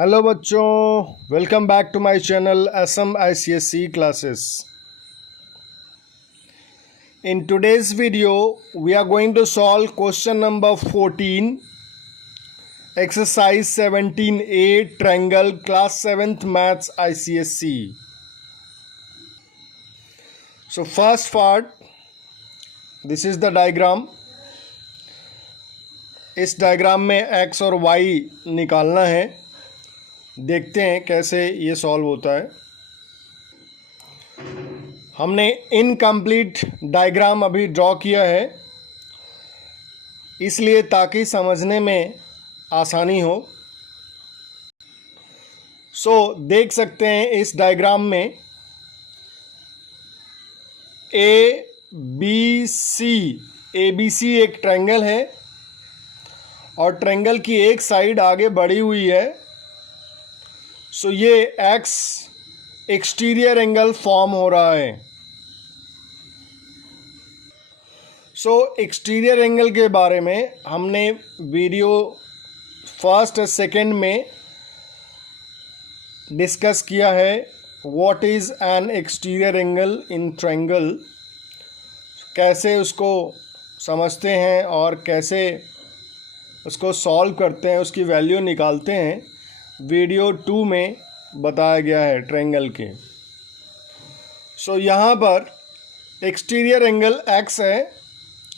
Hello बच्चों, welcome back to my channel Assam ICSE classes. In today's video we are going to solve question number 14, exercise 17A, triangle, class 7th maths ICSE. So first part, this is the diagram. इस diagram में x और y निकालना है। देखते हैं कैसे ये solve होता है। हमने इनकम्प्लीट डायग्राम अभी ड्रॉ किया है, इसलिए ताकि समझने में आसानी हो। देख सकते हैं इस डायग्राम में ABC एक ट्रायंगल है और ट्रायंगल की एक साइड आगे बढ़ी हुई है। ये एक्स एक्सटीरियर एंगल फॉर्म हो रहा है। एक्सटीरियर एंगल के बारे में हमने वीडियो फर्स्ट और सेकंड में डिस्कस किया है। What is an exterior angle in triangle, कैसे उसको समझते हैं और कैसे उसको सॉल्व करते हैं, उसकी वैल्यू निकालते हैं, वीडियो 2 में बताया गया है ट्रायंगल के। यहाँ पर एक्सटीरियर एंगल x है,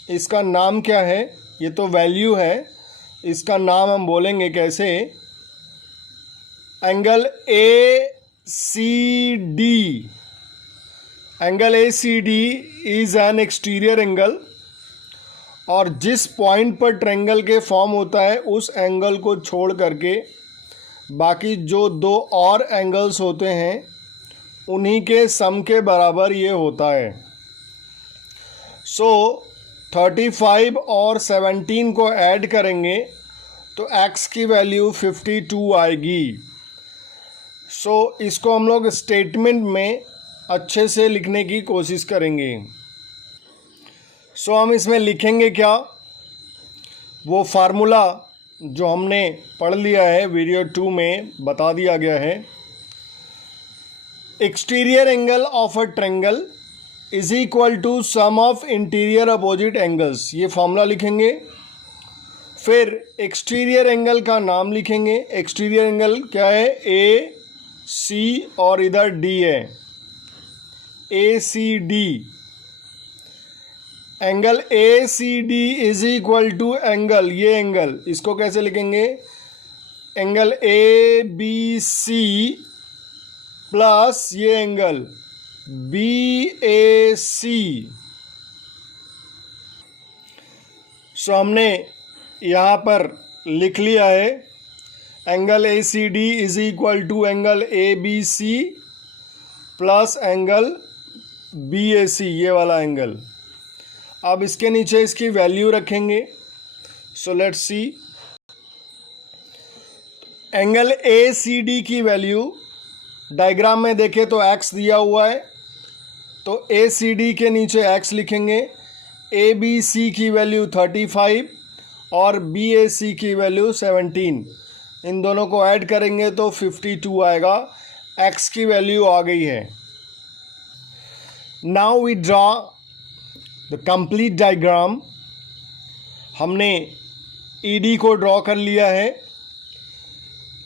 इसका नाम क्या है? ये तो वैल्यू है, इसका नाम हम बोलेंगे कैसे? Angle ACD। Angle ACD is an exterior angle, और जिस पॉइंट पर ट्रायंगल के फॉर्म होता है उस एंगल को छोड़ करके बाकी जो दो और एंगल्स होते हैं उन्हीं के सम के बराबर ये होता है। 35 और 17 को ऐड करेंगे तो x की वैल्यू 52 आएगी। इसको हम लोग स्टेटमेंट में अच्छे से लिखने की कोशिश करेंगे। हम इसमें लिखेंगे क्या? वो फार्मूला जो हमने पढ़ लिया है, वीडियो 2 में बता दिया गया है। Exterior angle of a triangle is equal to sum of interior opposite angles, ये फॉर्मूला लिखेंगे। फिर एक्सटीरियर एंगल का नाम लिखेंगे। एक्सटीरियर एंगल क्या है? AC और इधर D है, ACD। Angle ACD is equal to angle, ये एंगल, इसको कैसे लिखेंगे? एंगल ABC प्लस ये एंगल BAC। हमने यहाँ पर लिख लिया है angle ACD is equal to angle ABC plus angle BAC, ये वाला एंगल। अब इसके नीचे इसकी वैल्यू रखेंगे। लेट्स सी, एंगल ACD की वैल्यू डायग्राम में देखें तो x दिया हुआ है, तो ACD के नीचे x लिखेंगे। ABC की वैल्यू 35 और BAC की वैल्यू 17, इन दोनों को ऐड करेंगे तो 52 आएगा। x की वैल्यू आ गई है। Now we draw the complete diagram. हमने ED को ड्रॉ कर लिया है।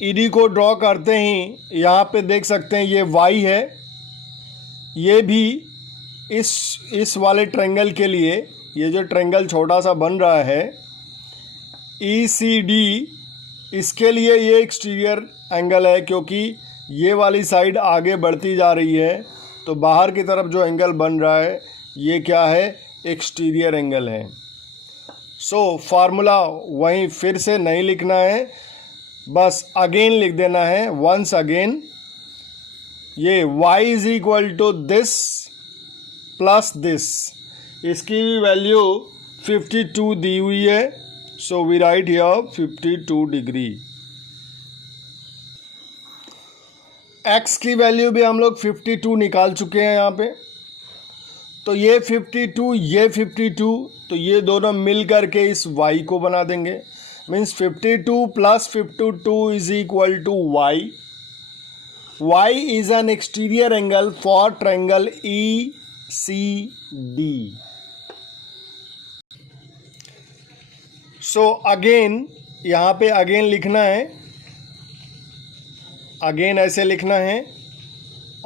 ED को ड्रॉ करते ही यहाँ पे देख सकते हैं ये y है। ये भी इस वाले ट्रायंगल के लिए, ये जो ट्रायंगल छोटा सा बन रहा है ECD, इसके लिए ये एक्सटीरियर एंगल है, क्योंकि ये वाली साइड आगे बढ़ती जा रही है, तो बाहर की तरफ जो एंगल बन रहा है ये क्या है? एक्सटीरियर एंगल है। फार्मूला वहीं फिर से नहीं लिखना है, बस अगेन लिख देना है, वंस अगेन। ये y is equal to this plus this, इसकी भी वैल्यू 52 दी हुई है। We write here 52 degree. x की वैल्यू भी हम लोग 52 निकाल चुके हैं यहाँ पे। तो ये 52, ये 52, तो ये दोनों मिल करके इस y को बना देंगे। Means 52 plus 52 is equal to y. Y is an exterior angle for triangle ECD. So again यहाँ पे अगेन लिखना है, अगेन ऐसे लिखना है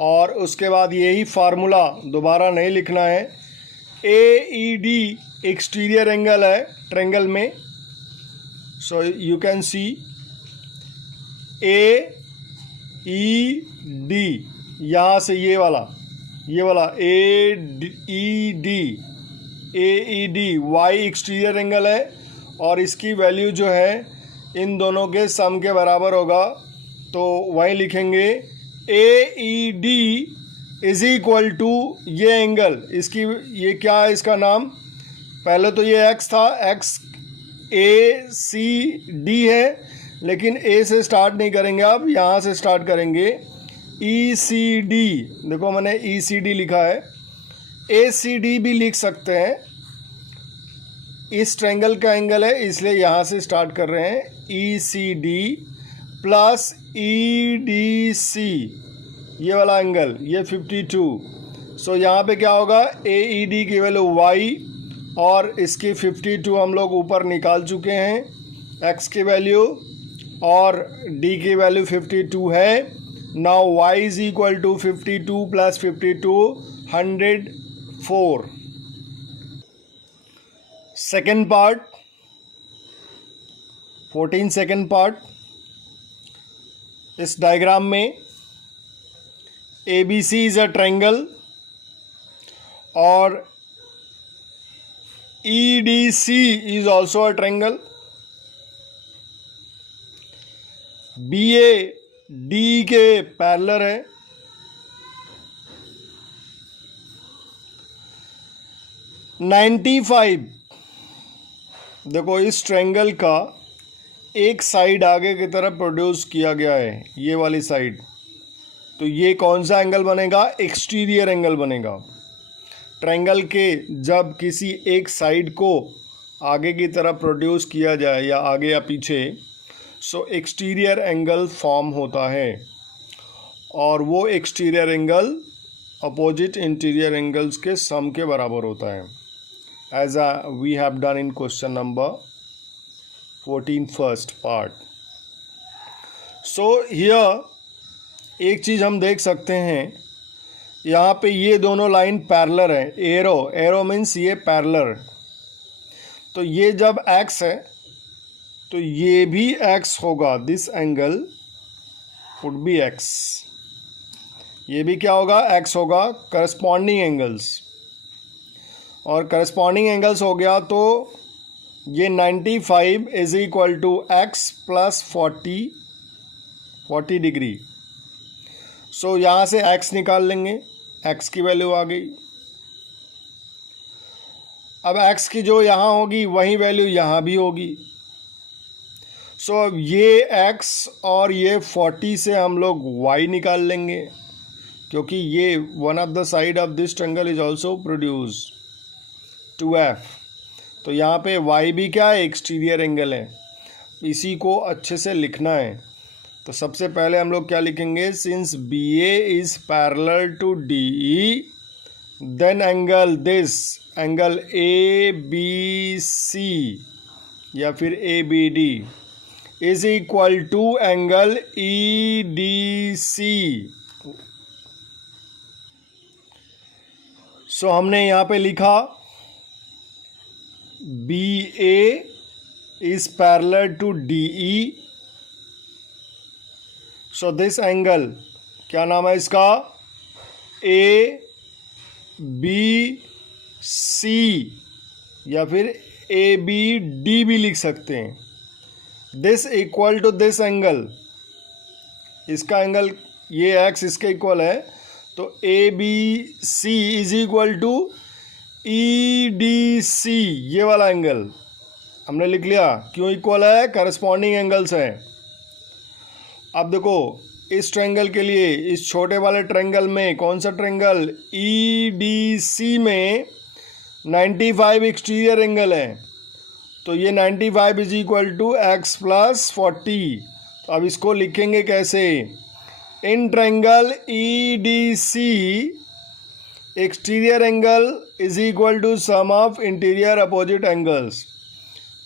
और उसके बाद यही फार्मूला दोबारा नहीं लिखना है. AED एक्सटीरियर एंगल है ट्रायंगल में. So you can see AED, यहाँ से ये वाला AED Y एक्सटीरियर एंगल है और इसकी वैल्यू जो है इन दोनों के सम के बराबर होगा. तो वही लिखेंगे AED इज इक्वल टू ये एंगल, इसकी ये क्या है इसका नाम, पहले तो ये x था, x ACD है, लेकिन A से स्टार्ट नहीं करेंगे, अब यहाँ से स्टार्ट करेंगे. ECD, देखो मैंने ECD लिखा है, ACD भी लिख सकते हैं, इस ट्रायंगल का एंगल है इसलिए यहाँ से स्टार्ट कर रहे हैं. ECD प्लस EDC, ये वाला एंगल, ये 52. सो यहाँ पे क्या होगा, AED की वैल्यू y और इसकी 52 हम लोग ऊपर निकाल चुके हैं, x की वैल्यू और d की वैल्यू 52 है. Now y is equal to 52 plus 52 104. Second part 14 second part. इस डायग्राम में ABC इज अ ट्रायंगल और EDC is also a triangle. BA D के पैरेलल है. $95, देखो इस ट्रायंगल का एक साइड आगे की तरफ प्रोड्यूस किया गया है, ये वाली साइड. तो ये कौन सा एंगल बनेगा, एक्सटीरियर एंगल बनेगा. ट्रायंगल के जब किसी एक साइड को आगे की तरफ प्रोड्यूस किया जाए या आगे या पीछे, सो एक्सटीरियर एंगल फॉर्म होता है और वो exterior angle opposite interior angles के सम के बराबर होता है, as we have done in question number 14 first part. So here एक चीज़ हम देख सकते हैं, यहाँ पे ये दोनों लाइन पैरेलल है. एरो मीन्स ये पैरेलल. तो ये जब x है तो ये भी x होगा, this angle would be x, ये भी क्या होगा, x होगा. करस्पॉन्डिंग एंगल्स, और करस्पॉन्डिंग एंगल्स हो गया तो ये 95 is equal to x plus 40 degree. So यहाँ से x निकाल लेंगे, x की वैल्यू आ गई. अब x की जो यहाँ होगी वही वैल्यू यहाँ भी होगी. सो अब ये x और ये 40 से हम लोग y निकाल लेंगे, क्योंकि ये one of the side of this triangle is also produce 2f. तो यहाँ पे y भी क्या है, एक्सटीरियर एंगल है. इसी को अच्छे से लिखना है. तो सबसे पहले हम लोग क्या लिखेंगे, since BA is parallel to DE, then angle this angle ABC या फिर ABD is equal to angle EDC. So हमने यहाँ पे लिखा BA is parallel to DE. So this angle क्या नाम है इसका, ABC या फिर ABD भी लिख सकते हैं. This equal to this angle, इसका एंगल ये x इसके इक्वल है, तो ABC is equal to EDC, ये वाला एंगल हमने लिख लिया. क्यों इक्वल है, करस्पॉन्डिंग एंगल्स है. अब देखो इस ट्रायंगल के लिए, इस छोटे वाले ट्रायंगल में, कौन सा ट्रायंगल, EDC में 95 एक्सटीरियर एंगल है तो ये 95 is equal to x plus 40। तो अब इसको लिखेंगे कैसे? In triangle E D C exterior angle is equal to sum of interior opposite angles.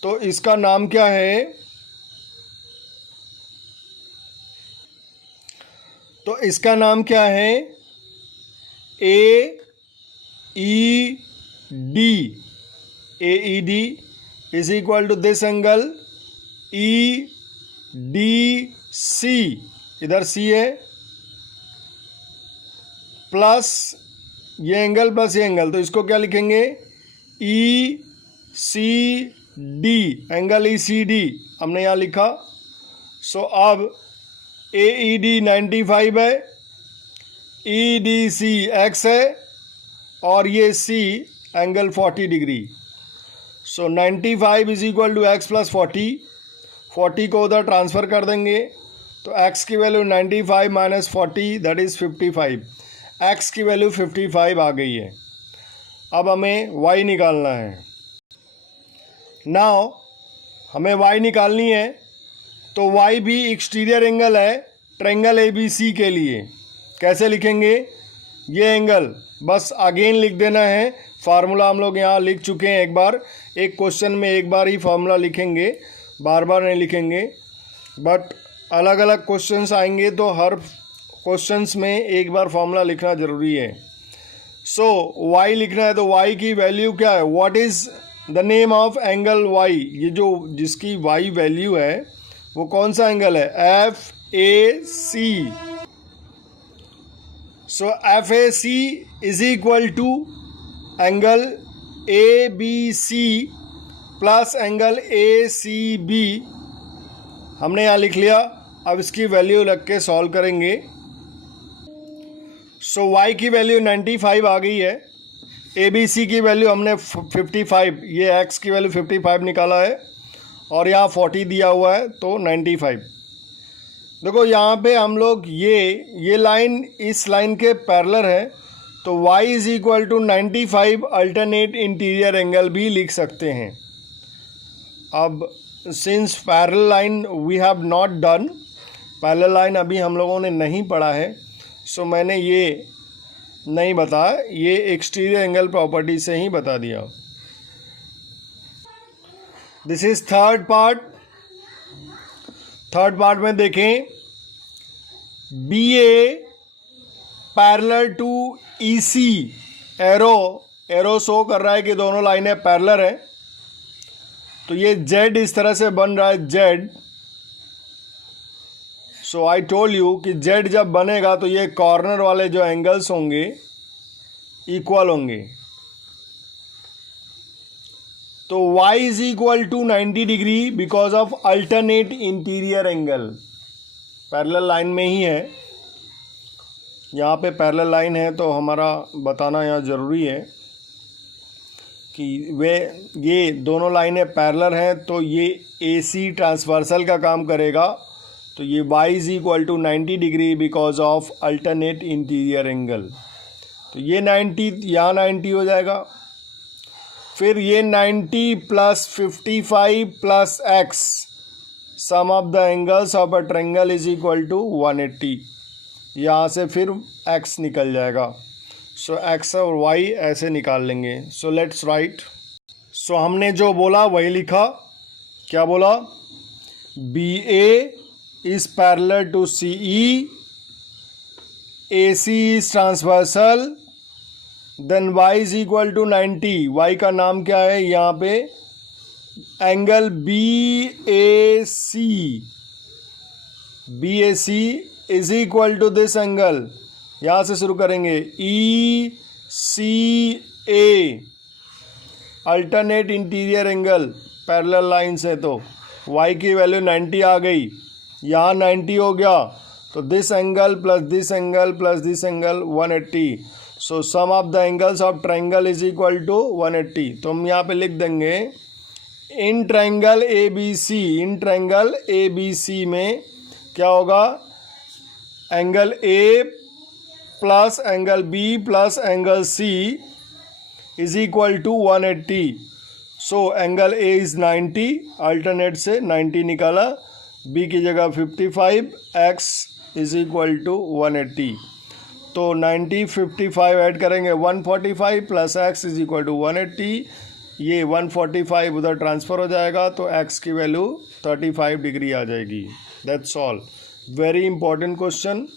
तो इसका नाम क्या है? तो इसका नाम क्या है? A E D. A E D is equal to this angle E D C, इधर सी है, प्लस ये एंगल प्लस ये एंगल, तो इसको क्या लिखेंगे? E C D, angle E C D हमने यहाँ लिखा। सो अब ए ई डी 95 है, ई डी सी एक्स है, और ये सी angle 40 degree. So 95 is equal to x plus 40 को उधर ट्रांसफ़र कर देंगे, तो x की value 95 minus 40 that is 55। x की वैल्यू 55 आ गई है। अब हमें y निकालना है। नाउ हमें y निकालनी है, तो y भी एक्सटीरियर एंगल है ट्रायंगल ABC के लिए। कैसे लिखेंगे? ये एंगल बस अगेन लिख देना है, फार्मूला हम लोग यहाँ लिख चुके हैं एक बार, एक क्वेश्चन में एक बार ही फार्मूला लिखेंगे, बार बार नहीं लिखेंगे। बट अलग अलग क्वेश्चंस आएंगे तो हर क्वेश्चंस में एक बार फार्मूला लिखना ज़रूरी है। सो y लिखना है, तो y की वैल्यू क्या है? What is the name of angle y? ये जो जिसकी y वैल्यू है वो कौन सा एंगल है? FAC। So FAC is equal to angle ABC plus angle ACB। हमने यहाँ लिख लिया। अब इसकी वैल्यू रख के सॉल्व करेंगे। सो y की वैल्यू 95 आ गई है, ABC की वैल्यू हमने 55, ये x की वैल्यू 55 निकाला है, और यहाँ 40 दिया हुआ है तो 95। देखो यहाँ पे हम लोग ये लाइन इस लाइन के पैरेलल है, तो y is equal to 95 alternate interior angle भी लिख सकते हैं। अब since parallel line we have not done, parallel line अभी हम लोगों ने नहीं पढ़ा है, सो मैंने ये नहीं बताया, ये एक्सटीरियर एंगल प्रॉपर्टी से ही बता दिया। This is third part. Third part में देखें, BA parallel to EC, arrow show कर रहा है कि दोनों लाइनें पैरेलल हैं, तो ये Z इस तरह से बन रहा है Z। So I told you कि Z जब बनेगा तो ये कॉर्नर वाले जो एंगल्स होंगे इक्वल होंगे। तो y is equal to 90 degree because of alternate interior angle. Parallel line में ही है, यहाँ पे पैरेलल लाइन है तो हमारा बताना यहाँ ज़रूरी है कि ये दोनों लाइनें पैरेलल हैं, तो ये AC ट्रांसवर्सल का काम करेगा। तो ये y is equal to 90 degree because of alternate interior angle. तो ये 90 यहाँ 90 हो जाएगा, फिर ये 90 plus 55 plus x, sum of the angles of a triangle is equal to 180। यहाँ से फिर x निकल जाएगा। सो x और y ऐसे निकाल लेंगे। So let's write. सो हमने जो बोला वही लिखा। क्या बोला? BA is parallel to CE, AC is transversal, then y is equal to 90। y का नाम क्या है यहाँ पे? Angle BAC is equal to this angle, यहाँ से शुरू करेंगे, ECA, alternate interior angle parallel line से। तो y की वैल्यू 90 आ गई, यहाँ 90 हो गया, तो this angle plus this angle plus this angle 180। So sum of the angles of triangle is equal to 180। तो हम यहाँ पे लिख देंगे इन ट्रायंगल ABC में क्या होगा? Angle A plus angle B plus angle C is equal to 180। So angle A is 90, alternate से 90 निकाला, बी की जगह 55, एक्स इज इक्वल टू 180। तो 90 55 ऐड करेंगे 145 plus x is equal to 180, ये 145 उधर ट्रांसफ़र हो जाएगा तो एक्स की वैल्यू 35 डिग्री आ जाएगी। That's all. Very important question.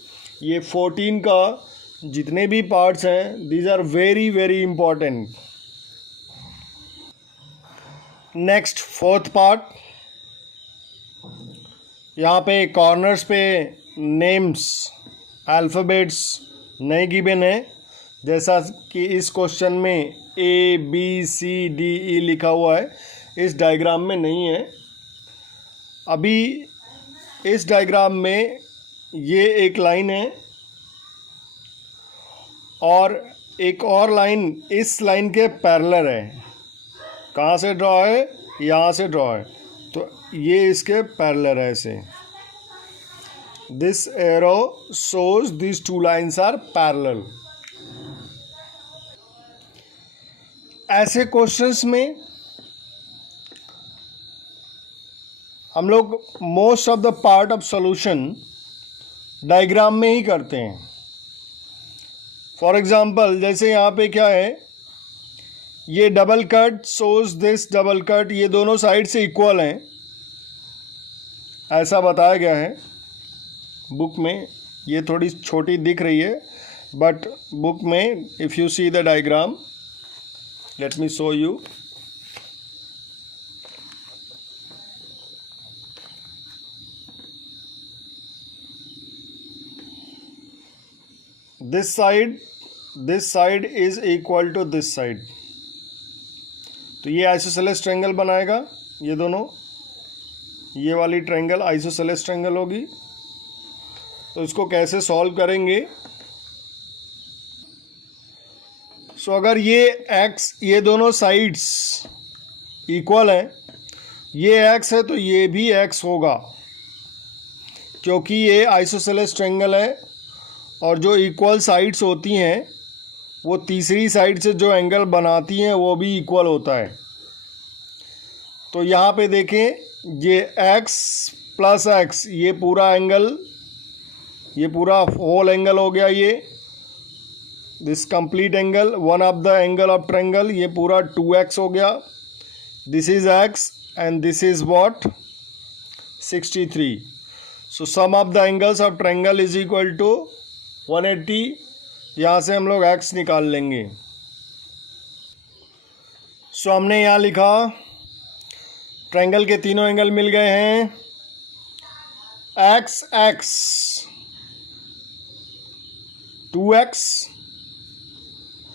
ये 14 का जितने भी पार्ट्स हैं these are very very important. Next fourth part, यहाँ पे कॉर्नर्स पे नेम्स अल्फ़ाबेट्स नहीं गिवन है, जैसा कि इस क्वेश्चन में ए बी सी डी ई लिखा हुआ है, इस डायग्राम में नहीं है। अभी इस डायग्राम में ये एक लाइन है और एक और लाइन इस लाइन के पैरेलल है। कहाँ से ड्रॉ है? यहाँ से ड्रॉ है, तो ये इसके पैरेलल है ऐसे। This arrow shows these two lines are parallel। ऐसे क्वेश्चंस में हम लोग most of the part of solution diagram में ही करते हैं। फॉर एग्जांपल जैसे यहाँ पे क्या है, ये double cut shows this double cut, ये दोनों साइड से इक्वल हैं ऐसा बताया गया है बुक में। ये थोड़ी छोटी दिख रही है बट बुक में if you see the diagram, let me show you. This side is equal to this side, तो ये आइसोसेलेस ट्रायंगल बनाएगा। ये दोनों, ये वाली ट्रायंगल आइसोसेलेस ट्रायंगल होगी। तो इसको कैसे सॉल्व करेंगे? सो अगर ये एक्स, ये दोनों साइड्स इक्वल हैं, ये एक्स है तो ये भी एक्स होगा, क्योंकि ये आइसोसेलेस ट्रायंगल है और जो इक्वल साइड्स होती हैं वो तीसरी साइड से जो एंगल बनाती हैं वो भी इक्वल होता है। तो यहाँ पे देखें, ये एक्स प्लस एक्स, ये पूरा एंगल, ये पूरा होल एंगल हो गया। ये this complete angle, one of the angle of triangle, ये पूरा 2x हो गया। This is x and this is what 63। So sum of the angles of triangle is equal to 180। यहाँ से हम लोग x निकाल लेंगे। सो हमने यहाँ लिखा ट्रायंगल के तीनों एंगल मिल गए हैं। x x 2x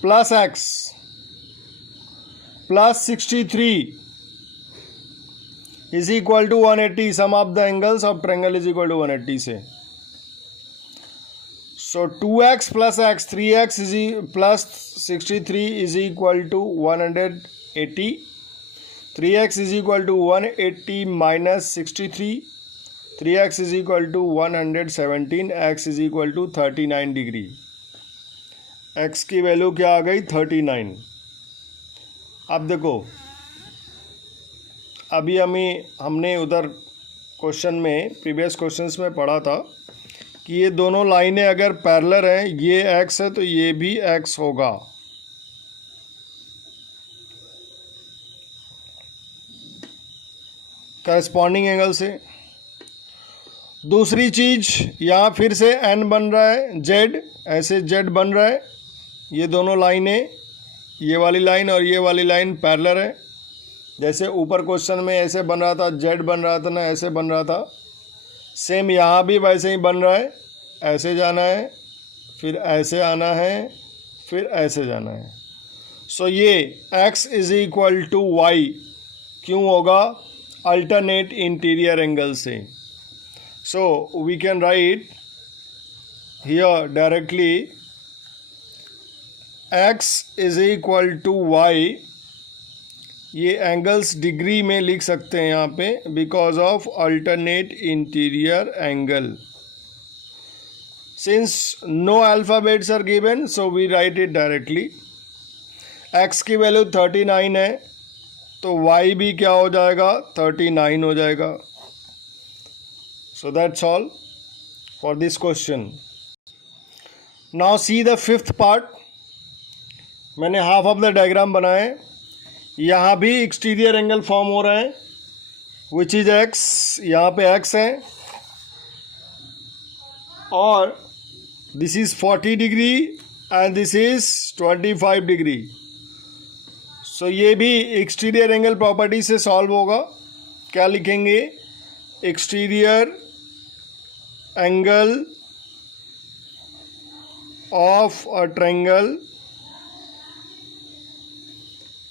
plus x plus 63 is equal to 180। Sum of the angles of triangle is equal to 180 से। So 2x plus x 3x is plus 63 is equal to 180। 3x is equal to 180 minus 63, 3x is equal to 117, x is equal to 39 degree. x की value क्या आ गई? 39। अब देखो, अभी हमने उधर क्वेश्चन में, प्रीवियस क्वेश्चंस में पढ़ा था कि ये दोनों लाइनें अगर पैरेलल हैं, ये x है तो ये भी x होगा। करस्पॉन्डिंग एंगल से। दूसरी चीज़, यहाँ फिर से n बन रहा है, z, ऐसे z बन रहा है। ये दोनों लाइनें, ये वाली लाइन और ये वाली लाइन पैरेलल है। जैसे ऊपर क्वेश्चन में ऐसे बन रहा था, z बन रहा था ना, ऐसे बन रहा था, सेम यहाँ भी वैसे ही बन रहा है। ऐसे जाना है, फिर ऐसे आना है, फिर ऐसे जाना है। सो ये x is equal to y क्यों होगा? अल्टरनेट इंटीरियर एंगल से। So we can write here directly x is equal to y। ये एंगल्स डिग्री में लिख सकते हैं यहाँ पे, because of alternate interior angle. Since no alphabets are given, so we write it directly. x की value 39 है, तो वाई भी क्या हो जाएगा, 39 हो जाएगा। So that's all for this question. Now see the fifth part. मैंने हाफ ऑफ द डायग्राम बनाए। यहाँ भी एक्सटीरियर एंगल फॉर्म हो रहा है विच इज एक्स, यहाँ पे एक्स है, और this is 40 degree and this is 25 degree. So ये भी एक्सटीरियर एंगल प्रॉपर्टी से सॉल्व होगा। क्या लिखेंगे, exterior angle of a triangle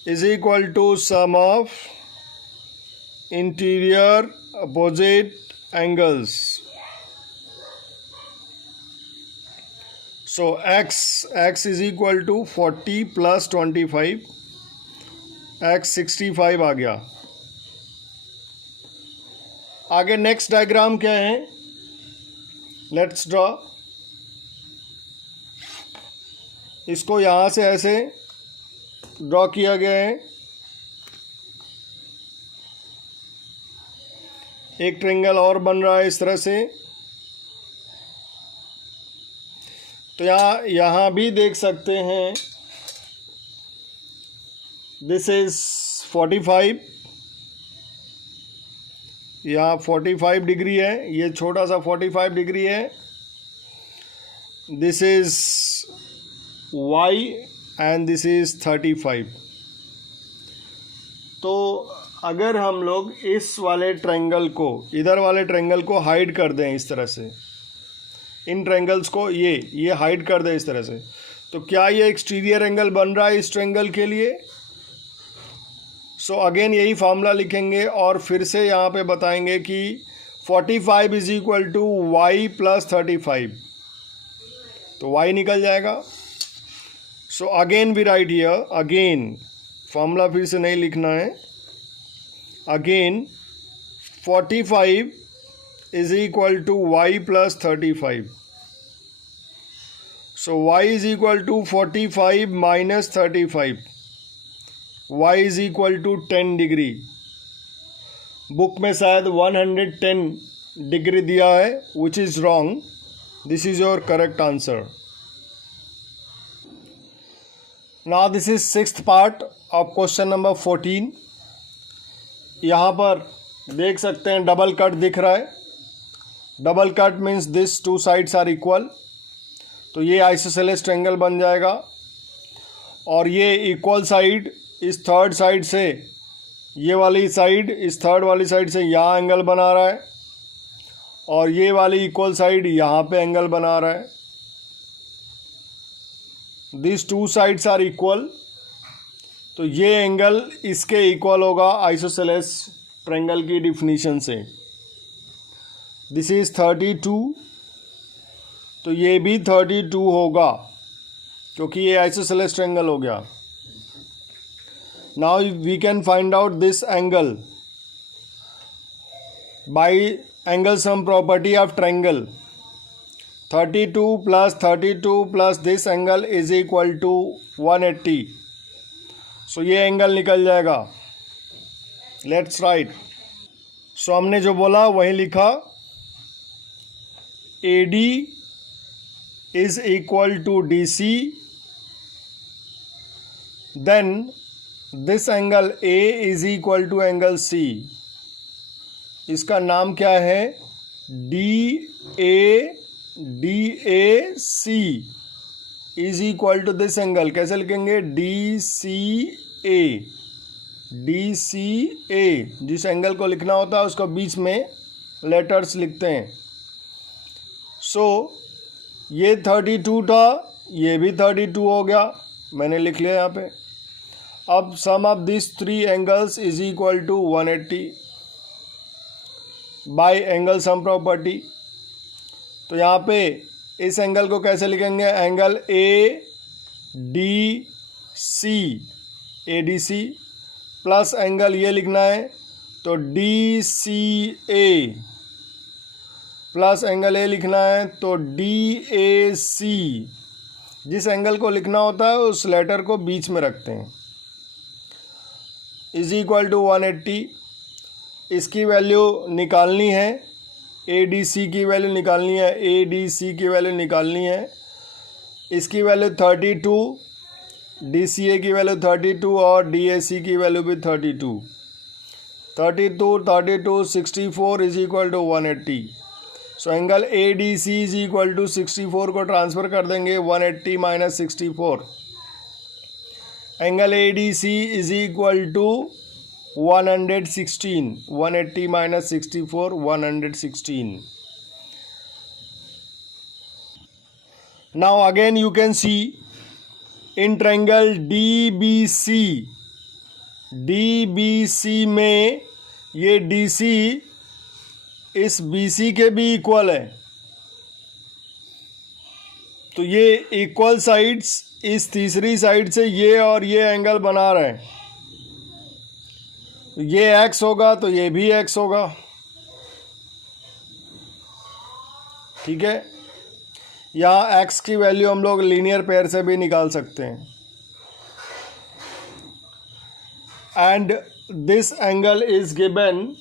is equal to sum of interior opposite angles. So x is equal to 40 plus 25, x 65 आ गया। आगे next diagram क्या है, लेट्स ड्रॉ। इसको यहाँ से ऐसे ड्रॉ किया गया है। एक ट्रायंगल और बन रहा है इस तरह से। तो यहाँ भी देख सकते हैं, दिस इज 45, यहाँ 45 डिग्री है, ये छोटा सा 45 डिग्री है। This is y and this is 35। तो अगर हम लोग इस वाले ट्रायंगल को, इधर वाले ट्रायंगल को हाइड कर दें इस तरह से, इन ट्रायंगल्स को ये हाइड कर दें इस तरह से, तो क्या ये एक्सटीरियर एंगल बन रहा है इस ट्रायंगल के लिए। सो अगेन यही फार्मूला लिखेंगे और फिर से यहाँ पे बताएंगे कि 45 is equal to y plus 35, तो वाई निकल जाएगा। So again we write here, again formula फिर से नहीं लिखना है, again 45 is equal to y plus 35। So y is equal to 45 minus 35, y is equal to 10 degree. Book में शायद 110 डिग्री दिया है, which is wrong, this is your correct answer. Now this is sixth part of question number 14। यहाँ पर देख सकते हैं double cut दिख रहा है। Double cut means this two sides are equal, तो ये आइसोसेलेस ट्रायंगल बन जाएगा। और ये इक्वल साइड इस थर्ड साइड से, ये वाली साइड इस थर्ड वाली साइड से यहाँ एंगल बना रहा है, और ये वाली इक्वल साइड यहाँ पे एंगल बना रहा है। This two sides are equal, तो ये एंगल इसके इक्वल होगा आइसोसेलेस ट्रायंगल की डिफिनीशन से। दिस इज 32, तो ये भी 32 होगा क्योंकि ये आइसोसेलेस ट्रायंगल हो गया। Now we can find out this angle by angle sum property of triangle. 32 plus 32 plus this angle is equal to 180। सो ये एंगल निकल जाएगा। Let's write. सो हमने जो बोला वही लिखा, AD is equal to DC, then this angle A is equal to angle C। इसका नाम क्या है, DAC is equal to this angle. कैसे लिखेंगे, DCA। जिस एंगल को लिखना होता है उसको बीच में लेटर्स लिखते हैं। सो ये 32 था, ये भी 32 हो गया, मैंने लिख लिया यहाँ पे। अब sum of this three angles is equal to 180 by angle sum property. तो यहाँ पे इस एंगल को कैसे लिखेंगे, एंगल ADC प्लस एंगल ये लिखना है तो DCA प्लस एंगल ए लिखना है तो DAC। जिस एंगल को लिखना होता है उस लेटर को बीच में रखते हैं। Is equal to 180। इसकी वैल्यू निकालनी है, ए डी सी की वैल्यू निकालनी है, ए डी सी की वैल्यू निकालनी है। इसकी वैल्यू 32, डी सी ए की वैल्यू 32 और डी ए सी की वैल्यू भी 32। 32 64 is equal to 180। So angle A D C is equal to 64 को ट्रांसफ़र कर देंगे 180 minus 64। Angle A D C is equal to 116। 180 minus 64 116। Now again you can see in triangle DBC, DBC में ये DC इस BC के भी equal है, तो ये इक्वल साइड्स इस तीसरी साइड से ये और ये एंगल बना रहे हैं। ये x होगा तो ये भी x होगा, ठीक है। यहाँ x की वैल्यू हम लोग लीनियर पेयर से भी निकाल सकते हैं। And this angle is given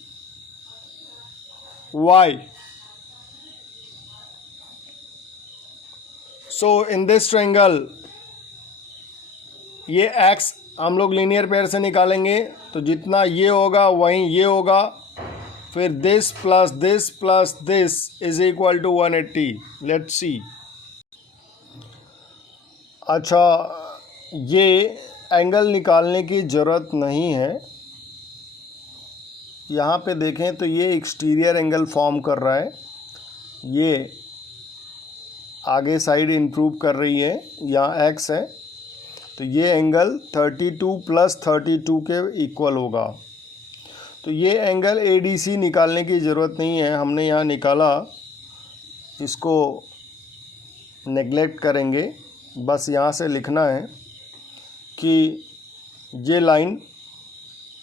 y। So in this triangle ये x हम लोग लीनियर पेयर से निकालेंगे, तो जितना ये होगा वहीं ये होगा, फिर this plus this is equal to 180। Let's see. अच्छा, ये एंगल निकालने की ज़रूरत नहीं है। यहाँ पे देखें तो ये एक्सटीरियर एंगल फॉर्म कर रहा है, ये आगे साइड इंप्रूव कर रही है, यहाँ x है, तो ये एंगल 32 प्लस 32 के इक्वल होगा। तो ये एंगल ADC निकालने की ज़रूरत नहीं है, हमने यहाँ निकाला, इसको नेगलेक्ट करेंगे। बस यहाँ से लिखना है कि ये line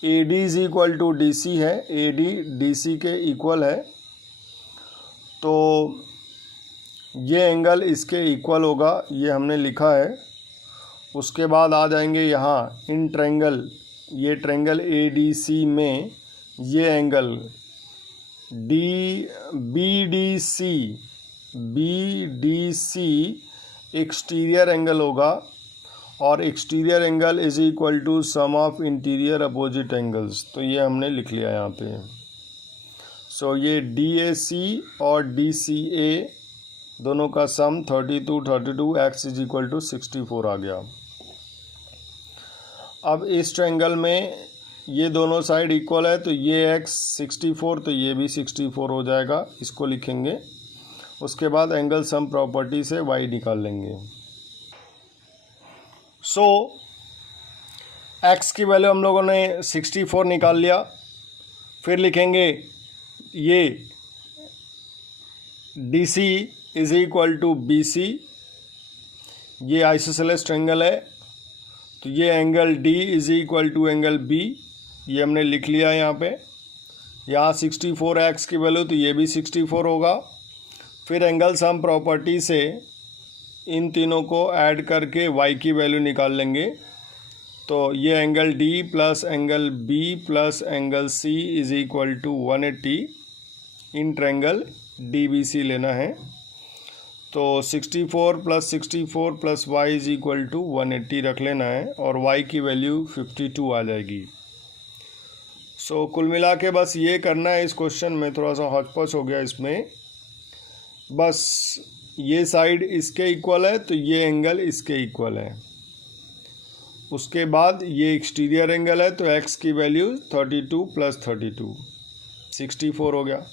AD is equal to DC है, AD DC के इक्वल है, तो ये एंगल इसके इक्वल होगा, ये हमने लिखा है। उसके बाद आ जाएंगे यहाँ इन ट्रायंगल, ये ट्रायंगल ADC में ये एंगल BDC एक्सटीरियर एंगल होगा, और exterior angle is equal to sum of interior opposite angles, तो ये हमने लिख लिया यहाँ पे। सो ये DAC और DCA दोनों का सम 32 x इज इक्वल टू 64 आ गया। अब इस ट्रायंगल में ये दोनों साइड इक्वल है, तो ये x 64 तो ये भी 64 हो जाएगा, इसको लिखेंगे। उसके बाद एंगल सम प्रॉपर्टी से y निकाल लेंगे। सो x की वैल्यू हम लोगों ने 64 निकाल लिया। फिर लिखेंगे ये DC is equal to BC, ये आइसोसेलेस ट्रायंगल है, तो ये angle D is equal to angle B, ये हमने लिख लिया यहाँ पे। यहाँ 64x की वैल्यू, तो ये भी 64 होगा। फिर एंगल सम प्रॉपर्टी से इन तीनों को ऐड करके y की वैल्यू निकाल लेंगे, तो ये angle D plus angle B plus angle C is equal to 180 in triangle DBC लेना है। तो 64 plus y is equal to 180 रख लेना है, और y की वैल्यू 52 आ जाएगी। सो कुल मिला के बस ये करना है। इस क्वेश्चन में थोड़ा सा हौच-पौच हो गया इसमें, बस ये साइड इसके इक्वल है तो ये एंगल इसके इक्वल है। उसके बाद ये एक्सटीरियर एंगल है, तो x की वैल्यू 32 प्लस 32 64 हो गया।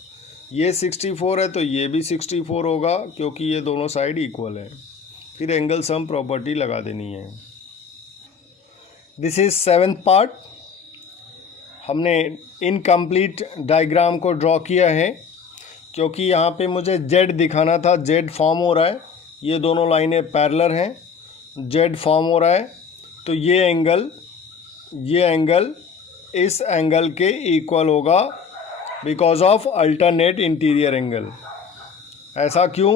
ये 64 है तो ये भी 64 होगा, क्योंकि ये दोनों साइड इक्वल है। फिर एंगल सम प्रॉपर्टी लगा देनी है। This is 7th part. हमने इनकम्प्लीट डायग्राम को ड्रॉ किया है, क्योंकि यहाँ पे मुझे Z दिखाना था। Z फॉर्म हो रहा है, ये दोनों लाइनें पैरेलल हैं, Z फॉर्म हो रहा है, तो ये एंगल इस एंगल के इक्वल होगा because of alternate interior angle. ऐसा क्यों?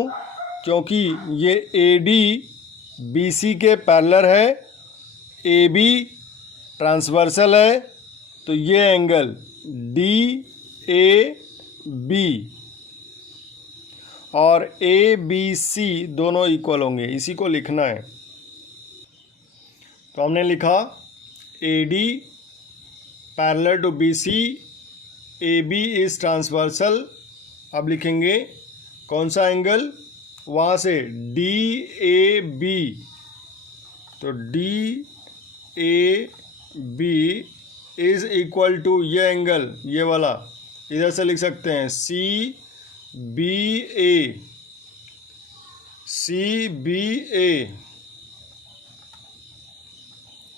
क्योंकि ये AD BC के पैरेलल है, AB ट्रांसवर्सल है, तो ये एंगल डी ए बी और ए बी सी दोनों इक्वल होंगे, इसी को लिखना है। तो हमने लिखा A D parallel to B C, A B is transversal. अब लिखेंगे कौन सा एंगल, वहाँ से डी ए बी, तो D A B is equal to ये एंगल, ये वाला इधर से लिख सकते हैं सी बी ए, सी बी ए।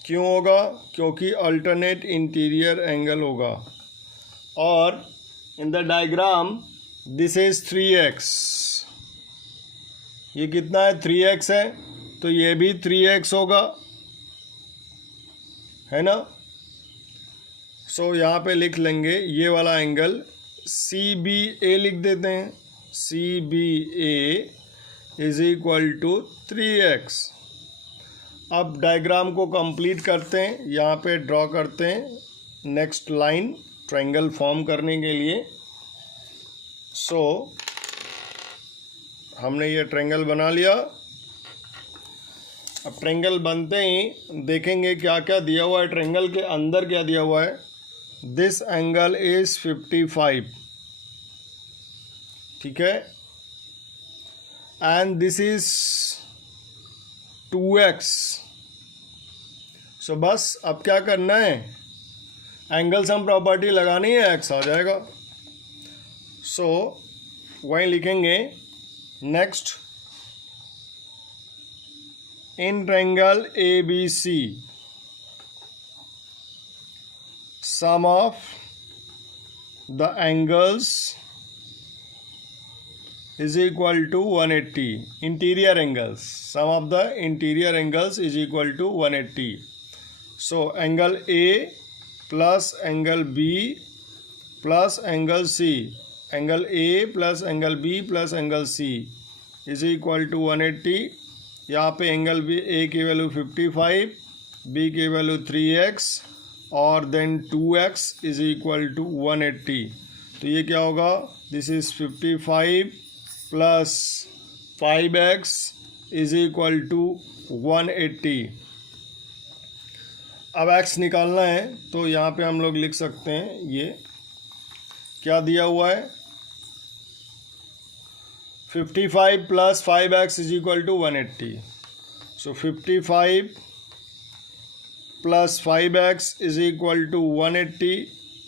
क्यों होगा, क्योंकि अल्टरनेट इंटीरियर एंगल होगा। और in the diagram this is 3x, ये कितना है 3x है, तो ये भी 3x होगा, है ना। सो यहाँ पे लिख लेंगे ये वाला एंगल सी बी ए लिख देते हैं, C B A is equal to 3x। अब डायग्राम को कंप्लीट करते हैं, यहाँ पे ड्रॉ करते हैं नेक्स्ट लाइन ट्रायंगल फॉर्म करने के लिए। सो हमने ये ट्रायंगल बना लिया। अब ट्रायंगल बनते ही देखेंगे क्या क्या दिया हुआ है, ट्रायंगल के अंदर क्या दिया हुआ है। दिस एंगल इज 55, ठीक है, एंड दिस इज 2x। सो बस अब क्या करना है, एंगल सम प्रॉपर्टी लगानी है, x आ जाएगा। सो वहीं लिखेंगे next, in triangle A B C sum of the angles is equal to 180, interior angles, sum of the interior angles is equal to 180. So angle A plus angle B plus angle C, angle A plus angle B plus angle C is equal to 180. यहाँ पे angle B A की value 55, B की value 3x और then 2x is equal to 180। तो ये क्या होगा, this is 55 plus 5x is equal to 180। अब x निकालना है, तो यहाँ पे हम लोग लिख सकते हैं ये क्या दिया हुआ है, 55 plus 5x is equal to 180। So 55 plus 5x is equal to 180,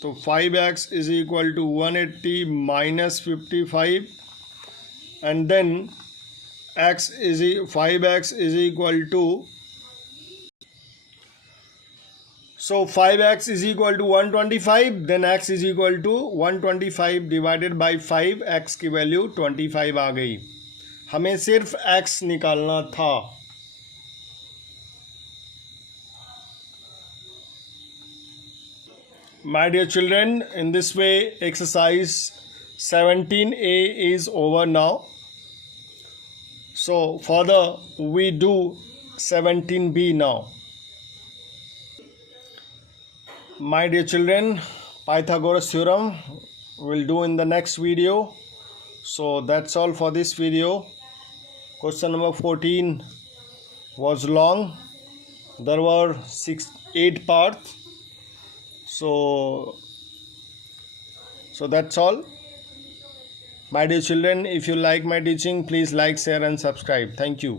तो 5x is equal to 180 minus 55 and then x is 5x is equal to, so 5x is equal to 125, then x is equal to 125 divided by 5, x की value 25 आ गई। हमें सिर्फ x निकालना था। My dear children, in this way exercise 17A is over now. So further we do 17B now. My dear children, Pythagoras theorem we'll do in the next video. So that's all for this video. Question number 14 was long. There were 8 parts. So that's all. My dear children, if you like my teaching, please like, share and subscribe. Thank you.